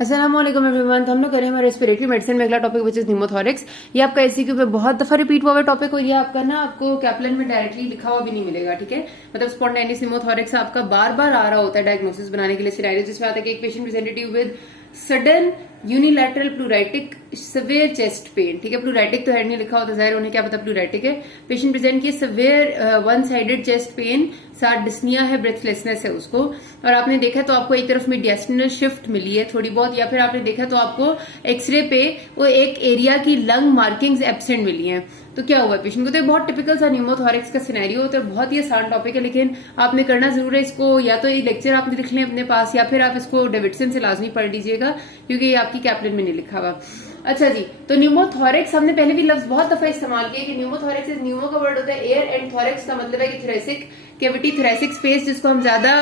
अस्सलाम वालेकुम एवरीवन। तो हम लोग करें हमारे रेस्पिरेटरी मेडिसिन में अगला टॉपिक विच इज निमोथोरिक्स। ये आपका एससीक्यू पे बहुत दफा रिपीट हुआ टॉपिक और ये आपका ना आपको कैप्लन में डायरेक्टली लिखा हुआ भी नहीं मिलेगा, ठीक है। मतलब स्पॉन्टेनियस निमोथोरिक्स आपका बार बार आ रहा होता है डायग्नोसिस बनाने के लिए सिनेरियो, जिसमें आता है कि एक patient presentative with sudden unilateral pleuritic severe chest pain, ठीक है। प्लूराइटिक तो हेड नहीं लिखा होता, जाहिर उन्हें क्या पता प्लूराइटिक है। पेशेंट प्रेजेंट की severe one sided chest pain, साथ डिस्निया है, ब्रेथलेसनेस है उसको, और आपने देखा तो आपको एक तरफ मीडियास्टिनल शिफ्ट मिली है थोड़ी बहुत, या फिर आपने देखा तो आपको एक्सरे पे वो एक एरिया की लंग मार्किंग्स एब्सेंट मिली हैं। तो क्या हुआ पेशेंट को? तो बहुत टिपिकल सा न्यूमोथोरिक्स का सिनेरियो होता है, बहुत ही आसान टॉपिक है, लेकिन आपने करना जरूर है इसको। या तो ये लेक्चर आपने लिख लें अपने पास, या फिर आप इसको डेविडसन से लाजमी पढ़ लीजिएगा, क्योंकि ये आपकी कैप्लन में नहीं लिखा हुआ। अच्छा जी, तो न्यूमोथोरिक्स हमने पहले भी लफ्ज बहुत दफा इस्तेमाल किया कि न्यूमोथोरिक्स इज, न्यूमो का वर्ड होता है एयर एंड थोरिक्स का मतलब है कि थोरेसिक कैविटी, थोरेसिक स्पेस, जिसको हम ज्यादा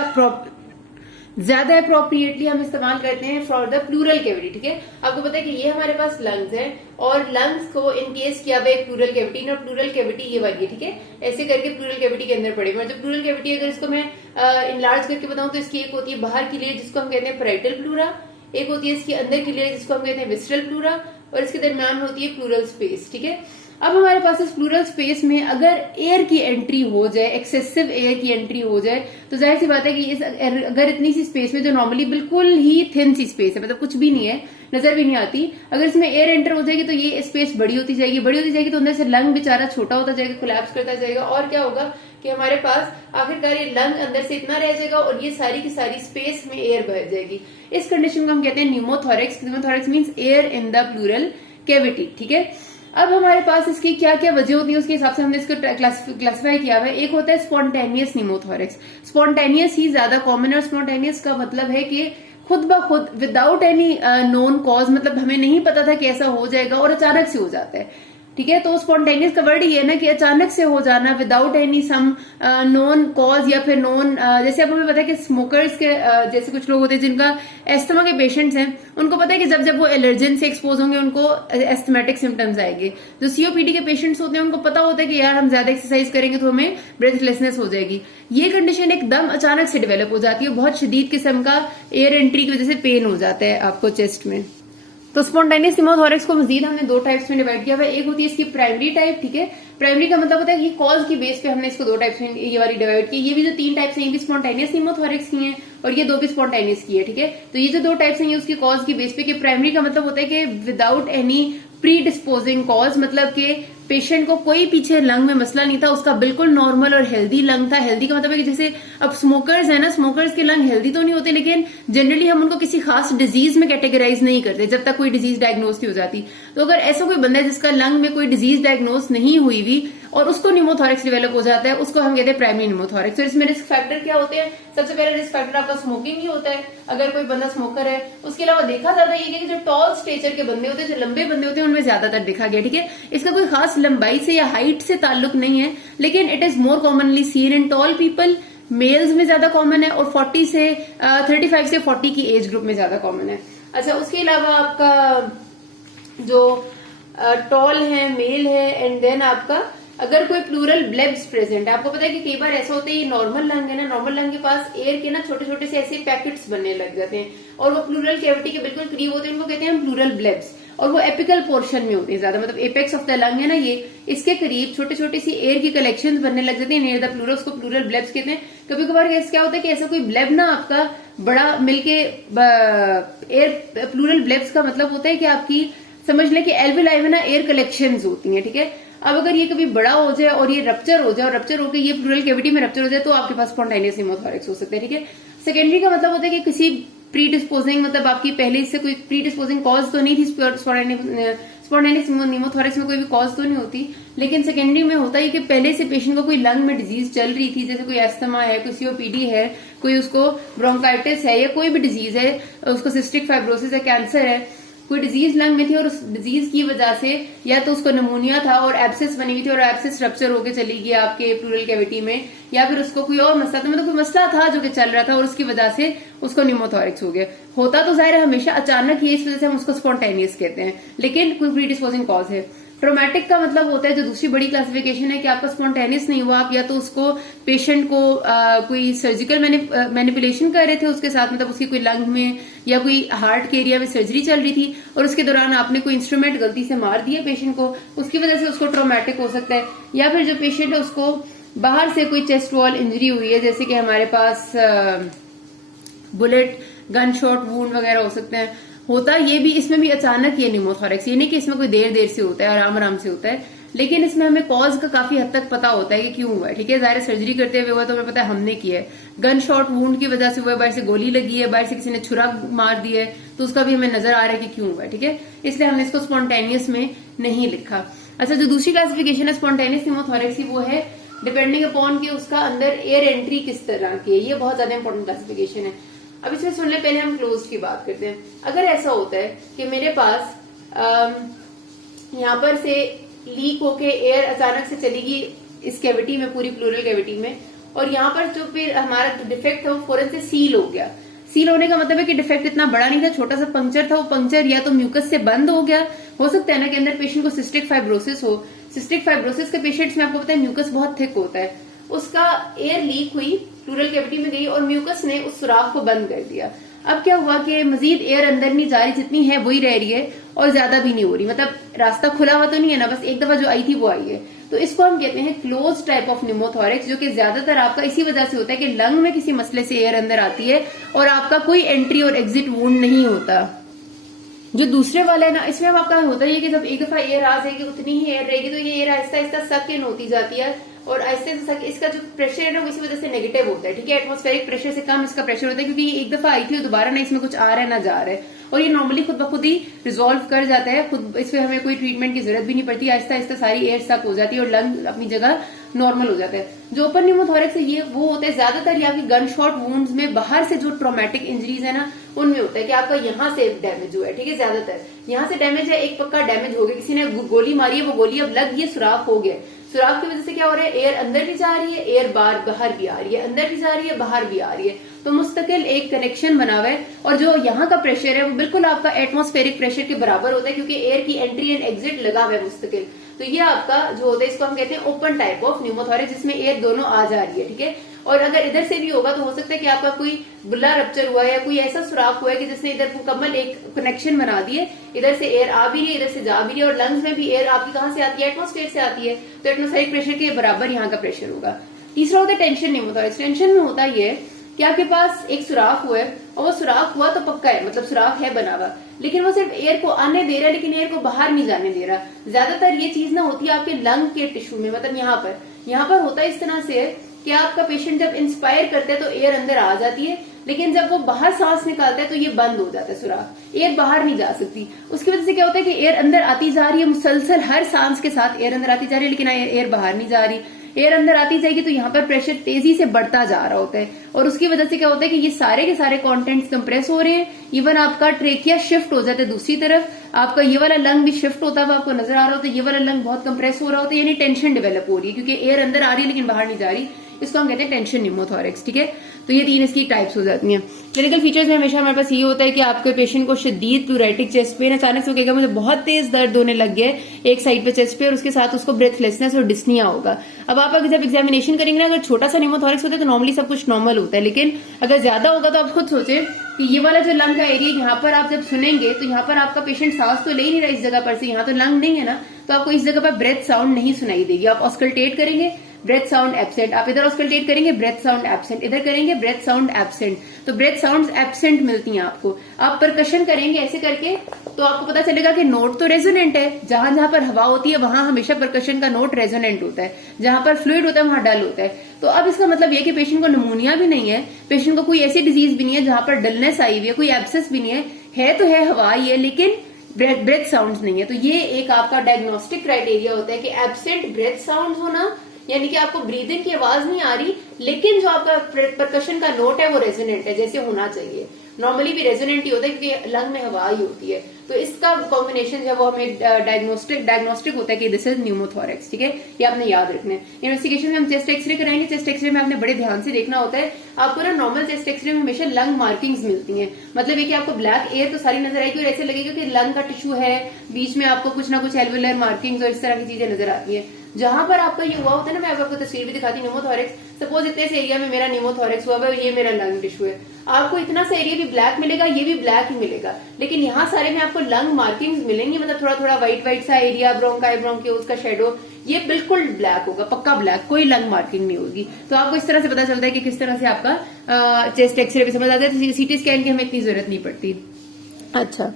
अप्रोप्रिएटली हम इस्तेमाल करते हैं फॉर द प्लूरल कैविटी, ठीक है। आपको पता है कि ये हमारे पास लंग्स है और लंग्स को इनकेस किया हुआ एक प्लूरल कैविटी, और प्लूरल कैविटी ये वाली है, ठीक है। ऐसे करके प्लूरल कैविटी के अंदर पड़ेगा। मतलब प्लूरल कैविटी अगर इसको मैं इनलार्ज करके बताऊं तो इसकी एक होती है बाहर की लेयर जिसको हम कहते हैं पैराइटल प्लूरा, एक होती है इसकी अंदर की लेयर जिसको हम कहते हैं विस्ट्रल प्लूरा, और इसके दरमियान में होती है प्लूरल स्पेस, ठीक है। अब हमारे पास इस प्लूरल स्पेस में अगर एयर की एंट्री हो जाए, एक्सेसिव एयर की एंट्री हो जाए, तो जाहिर सी बात है कि अगर इतनी सी स्पेस में जो नॉर्मली बिल्कुल ही थिन सी स्पेस है, मतलब कुछ भी नहीं है, नजर भी नहीं आती, अगर इसमें एयर एंटर हो जाएगी तो ये स्पेस बड़ी होती जाएगी तो अंदर से लंग बेचारा छोटा होता जाएगा, कोलैप्स करता जाएगा, और क्या होगा कि हमारे पास आखिरकार ये लंग अंदर से इतना रह जाएगा और ये सारी की सारी स्पेस में एयर भर जाएगी। इस कंडीशन को हम कहते हैं pneumothorax. Pneumothorax means air in the pleural cavity, ठीक है। अब हमारे पास इसकी क्या क्या वजह होती है उसके हिसाब से हमने इसको क्लासिफाई किया हुआ है। एक होता है स्पॉन्टेनियस न्यूमोथोरिक्स। स्पॉन्टेनियस ही ज्यादा कॉमन है, और स्पॉन्टेनियस का मतलब है कि खुद ब खुद विदाउट एनी नोन कॉज, मतलब हमें नहीं पता था कि ऐसा हो जाएगा और अचानक से हो जाता है, ठीक है। तो स्पॉन्टेनियस का वर्ड ये है ना कि अचानक से हो जाना, without any some known cause, या फिर नोन, जैसे अब हमें पता है कि स्मोकर्स के जैसे कुछ लोग होते हैं जिनका एस्थमा के पेशेंट्स हैं, उनको पता है कि जब जब वो एलर्जन से एक्सपोज होंगे उनको एस्थमेटिक सिम्टम्स आएंगे। जो सीओपीडी के पेशेंट्स होते हैं उनको पता होता है कि यार हम ज्यादा एक्सरसाइज करेंगे तो हमें ब्रेथलेसनेस हो जाएगी। ये कंडीशन एकदम अचानक से डेवलप हो जाती है, बहुत शदीद किस्म का एयर एंट्री की वजह से पेन हो जाता है आपको चेस्ट में। तो स्पॉन्टेनियस न्यूमोथोरिक्स को मजीद हमने दो टाइप्स में डिवाइड किया हुआ है। एक होती है इसकी प्राइमरी टाइप, ठीक है। प्राइमरी का मतलब होता है कि कॉज की बेस पे हमने इसको दो टाइप्स में ये वाली डिवाइड की। ये भी जो तीन टाइप्स हैं ये भी स्पॉन्टेनियस न्यूमोथोरिक्स की हैं, और ये दो भी स्पॉन्टेनियस की है, ठीक है। तो ये जो दो टाइप्स हैं ये उसकी कॉज की बेस पे, कि प्राइमरी का मतलब होता है कि without any pre disposing cause, मतलब कि पेशेंट को कोई पीछे लंग में मसला नहीं था, उसका बिल्कुल नॉर्मल और हेल्दी लंग था। हेल्दी का मतलब है कि जैसे अब स्मोकर्स है ना, स्मोकर्स के लंग हेल्दी तो नहीं होते, लेकिन जनरली हम उनको किसी खास डिजीज में कैटेगराइज नहीं करते जब तक कोई डिजीज डायग्नोज नहीं हो जाती। तो अगर ऐसा कोई बंदा है जिसका लंग में कोई डिजीज डायग्नोज नहीं हुई हुई और उसको न्यूमोथोरिक्स डेवलप हो जाता है, उसको हम कहते हैं प्राइमरी न्यूमोथोरिक्स। तो इसमें रिस्क फैक्टर क्या होते हैं? सबसे पहले रिस्क फैक्टर आपका स्मोकिंग ही होता है, अगर कोई बंदा स्मोकर है। उसके अलावा देखा जाता है ये कि जो टॉल स्टेचर के बंदे होते हैं, जो लंबे बंदे होते हैं, उनमें ज्यादातर देखा गया, ठीक है। इसका कोई खास लंबाई से या हाइट से ताल्लुक नहीं है, लेकिन it is more commonly seen in tall people. Males में ज्यादा कॉमन है, और 35 से 40 की एज ग्रुप में ज्यादा कॉमन है। अच्छा, उसके अलावा आपका जो टॉल है, मेल है, एंड देन आपका अगर कोई प्लूरल ब्लेब्स प्रेजेंट है। आपको पता है कि कई बार ऐसा होता है, ये नॉर्मल लंग है ना, नॉर्मल लंग के पास एयर के ना छोटे छोटे से ऐसे पैकेट्स बनने लग जाते हैं, और वो प्लूरल कैविटी के बिल्कुल करीब होते हैं, उनको कहते हैं प्लूरल ब्लेब्स, और वो एपिकल पोर्शन में होते हैं ज्यादा, मतलब एपेक्स ऑफ द लंग है ना ये, इसके करीब छोटे छोटे सी एयर की कलेक्शन बनने लग जाती है नियर द प्लूरल, उसको प्लूरल ब्लेब्स कहते हैं। कभी कभार क्या होता है कि ऐसा कोई ब्लेब ना आपका बड़ा मिलके एयर, प्लूरल ब्लेब्स का मतलब होता है कि आपकी समझ लें कि एल्विलाई में ना एयर कलेक्शंस होती हैं, ठीक है। अब अगर ये कभी बड़ा हो जाए और ये रप्चर हो जाए, और रप्चर होकर ये प्लूरल कैविटी में रप्चर हो जाए, तो आपके पास स्पॉन्टेनियस न्यूमोथोरिक्स हो सकता है, ठीक है। सेकेंडरी का मतलब होता है कि किसी प्री डिस्पोजिंग, मतलब आपकी पहले से कोई प्री डिस्पोजिंग कॉज तो नहीं थी, स्पॉन्टेनियस न्यूमोथोरिक्स में कोई भी कॉज तो नहीं होती, लेकिन सेकेंडरी में होता है कि पहले से पेशेंट को कोई लंग में डिजीज चल रही थी, जैसे कोई एस्थमा है, कोई सीओपीडी है, कोई उसको ब्रोंकाइटिस है, या कोई भी डिजीज है, उसको सिस्टिक फाइब्रोसिस है, कैंसर है, कोई डिजीज लंग में थी, और उस डिजीज की वजह से या तो उसको निमोनिया था और एब्सेस बनी हुई थी, और एब्सेस रप्चर होकर चली गई आपके प्लूरल कैविटी में, या फिर उसको कोई और मसला था, मतलब कोई मसला था जो कि चल रहा था और उसकी वजह से उसको न्यूमोथोरिक्स हो गया। होता तो जाहिर है हमेशा अचानक ही, इस वजह से हम उसको स्पॉन्टेनियस कहते हैं, लेकिन कोई प्री डिस्पोजिंग कॉज है। ट्रोमेटिक का मतलब होता है, जो दूसरी बड़ी क्लासिफिकेशन है, कि आपका स्पॉन्टेनियस नहीं हुआ, आप या तो उसको पेशेंट को कोई सर्जिकल मैनिपुलेशन कर रहे थे उसके साथ, मतलब उसकी कोई लंग में या कोई हार्ट के एरिया में सर्जरी चल रही थी और उसके दौरान आपने कोई इंस्ट्रूमेंट गलती से मार दिया पेशेंट को, उसकी वजह से उसको ट्रोमेटिक हो सकता है। या फिर जो पेशेंट है उसको बाहर से कोई चेस्ट वॉल इंजरी हुई है, जैसे कि हमारे पास बुलेट गन शॉट वुंड वगैरह हो सकते हैं। होता ये भी इसमें भी अचानक ये निमोथोरेक्स, ये नहीं कि इसमें कोई देर देर से होता है, आराम आराम से होता है, लेकिन इसमें हमें कॉज का काफी हद तक पता होता है कि क्यों हुआ है। ठीक है, जाहिर सर्जरी करते हुए हुआ तो हमें पता है हमने किया है, गन शॉट वुंड की वजह से हुआ है, बाहर से गोली लगी है, बाहर से किसी ने छुरा मार दिया है, तो उसका भी हमें नजर आ रहा है कि क्यों हुआ है। ठीक है, इसलिए हमने इसको स्पॉन्टेनियस में नहीं लिखा। अच्छा, जो दूसरी क्लासिफिकेशन है स्पॉन्टेनियस निमोथोरेक्स की, वो है डिपेंडिंग अपॉन कि उसका अंदर एयर एंट्री किस तरह की है। ये बहुत ज्यादा इंपॉर्टेंट क्लासिफिकेशन है। अब इसमें सुन ले, पहले हम क्लोज की बात करते हैं। अगर ऐसा होता है कि मेरे पास यहाँ पर से लीक होके एयर अचानक से चली गई इस कैविटी में, पूरी प्लूरल कैविटी में, और यहाँ पर जो फिर हमारा डिफेक्ट है वो फौरन से सील हो गया। सील होने का मतलब है कि डिफेक्ट इतना बड़ा नहीं था, छोटा सा पंक्चर था, वो पंक्चर या तो म्यूकस से बंद हो गया, हो सकता है ना कि अंदर पेशेंट को सिस्टिक फाइब्रोसिस हो। सिस्टिक फाइब्रोसिस के पेशेंट्स में आपको पता है म्यूकस बहुत थिक होता है, उसका एयर लीक हुई, प्लूरल कैविटी में गई और म्यूकस ने उस सुराख को बंद कर दिया। अब क्या हुआ कि मजीद एयर अंदर नहीं जा रही, जितनी है वही रह रही है और ज्यादा भी नहीं हो रही, मतलब रास्ता खुला हुआ तो नहीं है ना, बस एक दफा जो आई थी वो आई है। तो इसको हम कहते हैं क्लोज टाइप ऑफ निमोथोरेक्स, जो कि ज्यादातर आपका इसी वजह से होता है कि लंग में किसी मसले से एयर अंदर आती है और आपका कोई एंट्री और एग्जिट वुंड नहीं होता। जो दूसरे वाला है ना, इसमें आपका होता है कि जब एक दफा एयर आ जाएगी उतनी ही एयर रहेगी, तो ये एयर आहिस्ता आहिस्ता सक इन होती जाती है और ऐसे इसका जो प्रेशर है ना इसी वजह से नेगेटिव होता है। ठीक है, एटमॉस्फेरिक प्रेशर से कम इसका प्रेशर होता है, क्योंकि एक दफा आई थी दोबारा ना इसमें कुछ आ रहा है ना जा रहा है, और ये नॉर्मली खुद ब खुद ही रिजोल्व कर जाता है, खुद इसमें हमें कोई ट्रीटमेंट की जरूरत भी नहीं पड़ती, आहिस्ता आहिस्ता सारी एयर सक हो जाती है और लंग अपनी जगह नॉर्मल हो जाता है। जो ओपन निमोथोरेक्स है ये वो होता है ज्यादातर या फिर गन शॉट वुंड्स में बाहर से जो ट्रॉमेटिक इंजरीज है ना उनमें होता है कि आपका यहाँ से डैमेज हुआ है। ठीक है, ज्यादातर यहाँ से डैमेज है, एक पक्का डैमेज हो गया, किसी ने गोली मारी है, वो गोली अब लग गई, सुराख हो गया, सुराख की वजह से क्या हो रहा है, एयर अंदर भी जा रही है, एयर बाहर भी आ रही है, अंदर भी जा रही है, बाहर भी आ रही है, तो मुस्तकिल एक कनेक्शन बना हुआ है। और जो यहाँ का प्रेशर है वो बिल्कुल आपका एटमॉस्फेरिक प्रेशर के बराबर होता है, क्योंकि एयर की एंट्री एंड एग्जिट लगा हुआ है मुस्तकिल। तो ये आपका जो होता है इसको हम कहते हैं ओपन टाइप ऑफ न्यूमोथोरेक्स, जिसमें एयर दोनों आ जा रही है। ठीक है, और अगर इधर से भी होगा तो हो सकता है कि आपका कोई बुल्ला रप्चर हुआ है या कोई ऐसा सुराख हुआ है कि जिसने इधर मुकम्मल एक कनेक्शन बना दिए, इधर से एयर आ भी रही है, इधर से जा भी रही है, और लंग्स में भी एयर आपकी कहां से आती है, एटमॉस्फेयर से आती है, तो एटमॉस्फेरिक प्रेशर के बराबर यहाँ का प्रेशर होगा। तीसरा होता है टेंशन न्यूमोथोरेक्स। टेंशन में होता ये कि आपके पास एक सुराख हुआ है और वो सुराख हुआ तो पक्का है, मतलब सुराख है बना हुआ, लेकिन वो सिर्फ एयर को आने दे रहा है, लेकिन एयर को बाहर नहीं जाने दे रहा। ज्यादातर ये चीज ना होती है आपके लंग के टिश्यू में, मतलब यहाँ पर होता है इस तरह से कि आपका पेशेंट जब इंस्पायर करता है तो एयर अंदर आ जाती है, लेकिन जब वो बाहर सांस निकालता है तो ये बंद हो जाता है सुराख, एयर बाहर नहीं जा सकती। उसकी वजह से क्या होता है कि एयर अंदर आती जा रही है, मुसलसल हर सांस के साथ एयर अंदर आती जा रही है, लेकिन एयर बाहर नहीं जा रही। एयर अंदर आती जाएगी तो यहाँ पर प्रेशर तेजी से बढ़ता जा रहा होता है, और उसकी वजह से क्या होता है कि ये सारे के सारे कंटेंट्स कंप्रेस हो रहे हैं। इवन आपका ट्रेकिया शिफ्ट हो जाता है दूसरी तरफ, आपका ये वाला लंग भी शिफ्ट होता है, आपको नजर आ रहा होता है ये वाला लंग बहुत कंप्रेस हो रहा होता है, यानी टेंशन डेवलप हो रही है, क्योंकि एयर अंदर आ रही है लेकिन बाहर नहीं जा रही। इसको हम कहते हैं टेंशन न्यूमोथोरेक्स। ठीक है, तो ये तीन इसकी टाइप्स हो जाती हैं। क्लिनिकल फीचर्स में हमेशा हमारे पास ये होता है कि आपके पेशेंट को शदीद प्लूरेटिक चेस्ट पेन, अचानक से कहेगा मुझे बहुत तेज दर्द होने लग गया एक साइड पे चेस्ट पे, और उसके साथ उसको ब्रेथलेसनेस और डिस्निया होगा। अब आप अगर जब एग्जामिनेशन करेंगे ना, अगर छोटा सा न्यूमोथोरेक्स होता है तो नॉर्मली सब कुछ नॉर्मल होता है, लेकिन अगर ज्यादा होगा तो आप खुद सोचें कि ये वाला जो लंग का एरिया यहाँ पर आप जब सुनेंगे तो यहाँ पर आपका पेशेंट सांस तो ले ही नहीं रहा इस जगह पर से, यहाँ तो लंग नहीं है ना, तो आपको इस जगह पर ब्रेथ साउंड नहीं सुनाई देगी। आप ऑस्कल्टेट करेंगे, ब्रेथ साउंड एब्सेंट, आप इधर ऑस्कल्टेट करेंगे, ब्रेथ साउंड एब्सेंट, इधर करेंगे, ब्रेथ साउंड एब्सेंट, तो ब्रेथ साउंड्स एब्सेंट मिलती हैं आपको। आप परकशन करेंगे ऐसे करके तो आपको पता चलेगा कि नोट तो रेजोनेंट है, जहां जहां पर हवा होती है वहां हमेशा परकशन का नोट रेजोनेंट होता है, जहां पर फ्लूइड होता है वहां डल होता है। तो अब इसका मतलब यह कि पेशेंट को निमोनिया भी नहीं है, पेशेंट को कोई ऐसी डिजीज भी नहीं है जहां पर डलनेस आई हुई है, कोई एब्सेस भी नहीं है तो है हवा ये, लेकिन ब्रेथ साउंड्स नहीं है। तो ये एक आपका डायग्नोस्टिक क्राइटेरिया होता है कि एब्सेंट ब्रेथ साउंड्स होना, यानी कि आपको ब्रीदिंग की आवाज नहीं आ रही, लेकिन जो आपका परकशन का नोट है वो रेजोनेंट है, जैसे होना चाहिए। नॉर्मली भी रेजोनेंट ही होता है क्योंकि लंग में हवा ही होती है। तो इसका कॉम्बिनेशन जो है वो हमें डायग्नोस्टिक होता है कि दिस इज न्यूमोथोरेक्स, ठीक है, ये आपने याद रखना है। इन्वेस्टिगेशन में हम चेस्ट एक्सरे कराएंगे, चेस्ट एक्सरे में आपने बड़े ध्यान से देखना होता है। आपको ना नॉर्मल चेस्ट एक्सरे में हमेशा लंग मार्किंग्स मिलती हैं, मतलब ये कि आपको ब्लैक एयर तो सारी नजर आएगी और ऐसे लगेगा कि लंग का टिश्यू है, बीच में आपको कुछ ना कुछ एल्वुलर मार्किंग्स और इस तरह की चीजें नजर आती है। जहां पर आपका ये हुआ होता है ना, मैं आपको तस्वीर भी दिखाती हूँ न्यूमोथोरेक्स, सपोज इतने से एरिया में मेरा न्यूमोथोरेक्स हुआ है, ये मेरा लंग टिश्यू है, आपको इतना सा एरिया भी ब्लैक मिलेगा, ये भी ब्लैक ही मिलेगा, लेकिन यहाँ सारे में आपको लंग मार्किंग्स मिलेंगी, मतलब थोड़ा थोड़ा व्हाइट सा एरिया, ब्रोंकाई ब्रोंकियोल्स का शेडो, ये बिल्कुल ब्लैक होगा, पक्का ब्लैक, कोई लंग मार्किंग नहीं होगी। तो आपको इस तरह से पता चलता है कि किस तरह से आपका चेस्ट एक्सरे भी समझ आता है, सीटी स्कैन की हमें इतनी जरूरत नहीं पड़ती। अच्छा,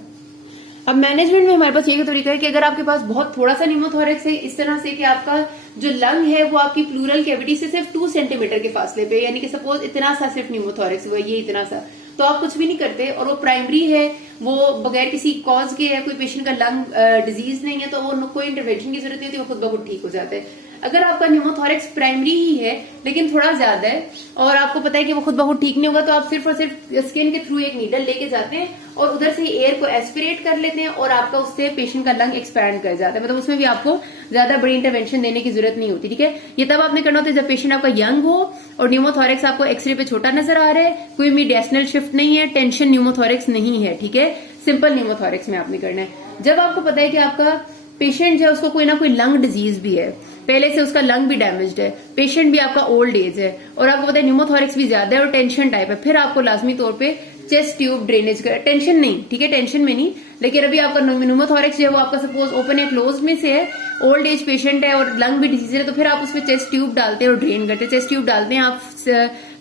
अब मैनेजमेंट में हमारे पास ये तरीका है कि अगर आपके पास बहुत थोड़ा सा न्यूमोथोरेक्स है, इस तरह से कि आपका जो लंग है वो आपकी प्लूरल कैविटी से सिर्फ 2 सेंटीमीटर के फासले पे, यानी कि सपोज इतना सा सिर्फ न्यूमोथोरेक्स हुआ, ये इतना सा, तो आप कुछ भी नहीं करते और वो प्राइमरी है, वो बगैर किसी कॉज के है, कोई पेशेंट का लंग डिजीज नहीं है, तो वो कोई इंटरवेंशन की जरूरत नहीं होती, वो खुद ब खुद ठीक हो जाता है। अगर आपका न्यूमोथोरेक्स प्राइमरी ही है लेकिन थोड़ा ज्यादा है और आपको पता है कि वो खुद ब खुद ठीक नहीं होगा, तो आप सिर्फ और सिर्फ स्किन के थ्रू एक नीडल लेके जाते हैं और उधर से एयर को एस्पिरेट कर लेते हैं और आपका उससे पेशेंट का लंग एक्सपैंड कर जाता है, मतलब उसमें भी आपको ज्यादा बड़ी इंटरवेंशन देने की जरूरत नहीं होती, ठीक है। ये तब आपने करना होता है जब पेशेंट आपका यंग हो और न्यूमोथोरेक्स आपको एक्सरे पे छोटा नजर आ रहा है, कोई मीडिएशनल शिफ्ट नहीं है, टेंशन न्यूमोथोरेक्स नहीं है, ठीक है, सिंपल न्यूमोथोरेक्स में आपने करना है। जब आपको पता है कि आपका पेशेंट जो है उसको कोई ना कोई लंग डिजीज भी है, पहले से उसका लंग भी डैमेज्ड है, पेशेंट भी आपका ओल्ड एज है और आपको पता है न्यूमोथोरेक्स भी ज्यादा है और टेंशन टाइप है, फिर आपको लाजमी तौर पे चेस्ट ट्यूब ड्रेनेज कर, टेंशन नहीं, ठीक है, टेंशन में नहीं, लेकिन अभी आपका न्यूमोथोरेक्स जो है वो आपका सपोज ओपन है क्लोज में से है, ओल्ड एज पेशेंट है और लंग भी डिजीज है, तो फिर आप उसमें चेस्ट ट्यूब डालते हैं और ड्रेन करते हैं। चेस्ट ट्यूब डालते हैं आप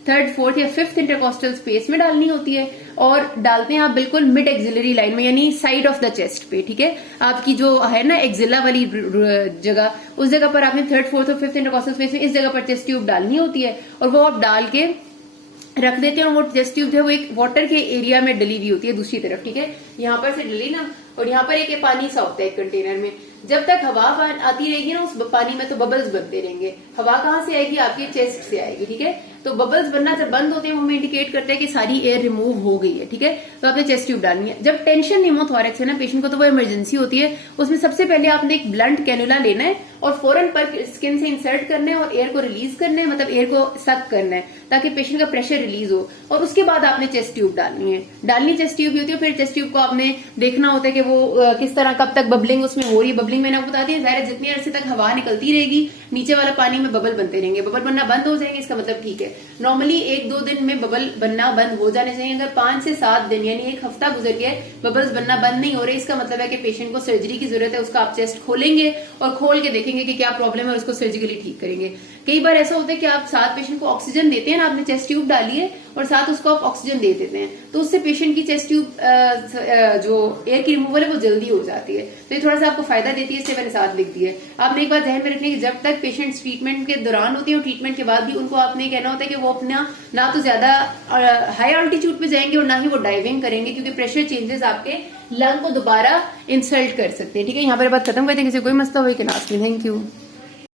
3rd, 4th या 5th इंटरकॉस्टल स्पेस में डालनी होती है और डालते हैं आप बिल्कुल मिड एक्सिलरी लाइन में, यानी साइड ऑफ द चेस्ट पे, ठीक है, आपकी जो है ना एक्सिला वाली जगह, उस जगह पर आपने 3rd, 4th और 5th इंटरकॉस्टल स्पेस में इस जगह पर चेस्ट ट्यूब डालनी होती है और वो आप डाल के रख देते हैं और वो चेस्ट ट्यूब जो है वो एक वाटर के एरिया में डली हुई होती है दूसरी तरफ, ठीक है, यहाँ पर से डली ना, और यहाँ पर एक पानी सा होता है एक कंटेनर में, जब तक हवा आती रहेगी ना उस पानी में तो बबल्स बनते रहेंगे। हवा कहाँ से आएगी? आपके चेस्ट से आएगी, ठीक है, तो बबल्स बनना जब बंद होते हैं वो हमें इंडिकेट करते हैं कि सारी एयर रिमूव हो गई है, ठीक है, तो आपने चेस्ट ट्यूब डालनी है। जब टेंशन न्यूमोथोरेक्स है ना पेशेंट को, तो वो इमरजेंसी होती है, उसमें सबसे पहले आपने एक ब्लंट कैनुला लेना है और फौरन पर स्किन से इंसर्ट करना है और एयर को रिलीज करना है, मतलब एयर को सक करना है ताकि पेशेंट का प्रेशर रिलीज हो, और उसके बाद आपने चेस्ट ट्यूब डालनी है। डालनी चेस्ट ट्यूब भी होती है, फिर चेस्ट ट्यूब को आपने देखना होता है कि वो किस तरह कब तक बबलिंग उसमें हो रही है। बबलिंग मैंने आपको बता दिया, जाहिर है जितनी अरसे तक हवा निकलती रहेगी नीचे वाला पानी में बबल बनते रहेंगे, बबल बनना बंद हो जाएंगे इसका मतलब ठीक है। नॉर्मली 1-2 दिन में बबल बनना बंद हो जाने चाहिए, अगर 5 से 7 दिन यानी एक हफ्ता गुजर गया बबल्स बनना बंद नहीं हो रहे, इसका मतलब है कि पेशेंट को सर्जरी की जरूरत है। उसका आप चेस्ट खोलेंगे और खोल के देखेंगे कि क्या प्रॉब्लम है और उसको सर्जिकली ठीक करेंगे। कई बार ऐसा होता है कि आप साथ पेशेंट को ऑक्सीजन देते हैं ना, आपने चेस्ट ट्यूब डाली है और साथ उसको आप ऑक्सीजन दे देते हैं, तो उससे पेशेंट की चेस्ट ट्यूब जो एयर की रिमूवल है वो जल्दी हो जाती है, तो ये थोड़ा सा आपको फायदा देती है, इससे मैंने साथ लिख दिया है। आपने एक बात ध्यान में रखनी है कि जब तक पेशेंट ट्रीटमेंट के दौरान होती है और ट्रीटमेंट के बाद भी उनको आपने कहना होता है कि वो अपना ना तो ज्यादा हाई ऑल्टीट्यूड पे जाएंगे और ना ही वो डाइविंग करेंगे, क्योंकि प्रेशर चेंजेस आपके लंग को दोबारा इंसल्ट कर सकते हैं, ठीक है। यहाँ पर बात खत्म करते हैं, किसी कोई मसला हो कि लास्ट में। Thank you.